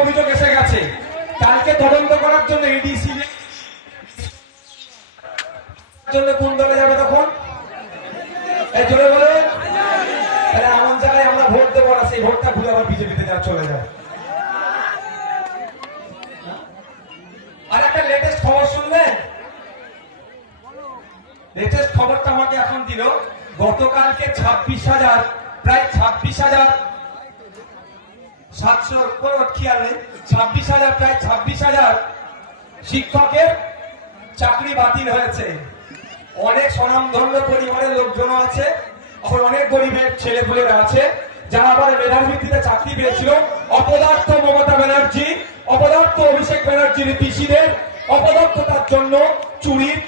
অভিযোগ এসে গেছে। কালকে তদন্ত করার জন্য ইডিসি জন্য কোন দলে যাবে তখন? জোরে বলে তাহলে এমন জায়গায় আমরা ভোট দেবো না, সেই ভোটটা ভুলে আবার বিজেপিতে চলে যায় আর একটা লেটেস্ট খবর শুনলেন লেটেস্ট খবরটা আমাকে এখন দিল। গতকালকে ছাব্বিশ হাজার, প্রায় ছাব্বিশ হাজার সাতশো কোনো খেয়াল ছাব্বিশ হাজার, প্রায় ছাব্বিশ হাজার শিক্ষকের চাকরি বাতিল হয়েছে। অনেক স্বনামধন্য পরিবারের লোকজন আছে। আবার অনেক গরিবের ছেলেপুলেরা আছে। যারা আবার মেধার ভিত্তিতে চাকরি পেয়েছিল। অপদার্থ মমতা ব্যানার্জি, অপদার্থ অভিষেক ব্যানার্জির পিসিদের অপদক্ষতার জন্য চুরির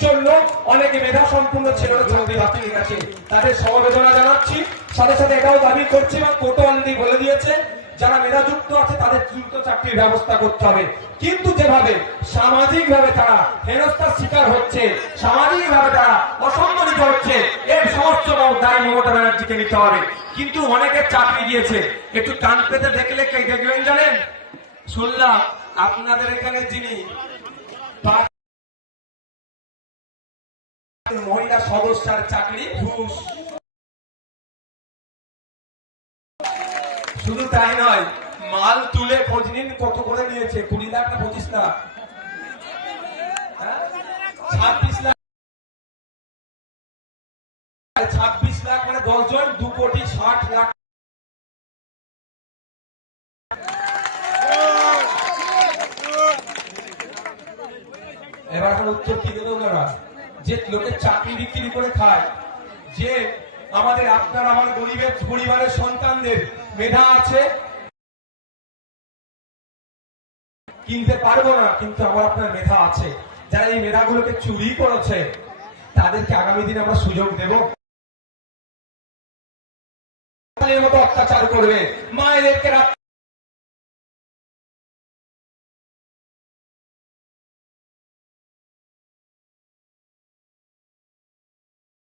অনেকে মেধা সম্পূর্ণ ছেলেরা চাকরি বাতিল গেছে তাদের সমবেদনা জানাচ্ছি। সাথে সাথে এটাও দাবি করছি এবং কোর্ট বলে দিয়েছে, যারা মেধাযুক্ত আছে, তাদের দ্রুত চাকরির ব্যবস্থা করতে হবে। কিন্তু যেভাবে সামাজিক ভাবে তারা হেনস্থার শিকার হচ্ছে সামাজিক ভাবে তারা অসম্মানিত হচ্ছে, এর সমস্ত দায় মমতা ব্যানার্জিকে নিতে হবে। কিন্তু অনেকের চাকরি দিয়েছে। একটু কান পেতে দেখলে কে দেখবেন জানেন? শুনলাম, আপনাদের এখানে যিনি মহিলা সদস্যার চাকরি, ঘুষ। শুধু তাই নয়, মাল তুলে খোঁজ নিন কত করে নিয়েছে? কুড়ি লাখ না পঁচিশ লাখ? হ্যাঁ? ছাব্বিশ লাখ। ছাব্বিশ লাখ মানে দশ জন দু কোটি ষাট লাখ। এবার উত্তর কি দেবো ওরা যে লোকের চাকরি বিক্রি করে খায়, যে আমাদের আপনার, আমার গরিবের পরিবারের সন্তানদের মেধা আছে, কিনতে পারব না, কিন্তু আমার আপনার মেধা আছে। যারা এই মেধাগুলোকে চুরি করেছে, তাদেরকে আগামী দিনে আমরা সুযোগ দেব। অত্যাচার করবে, মায়েদেরকে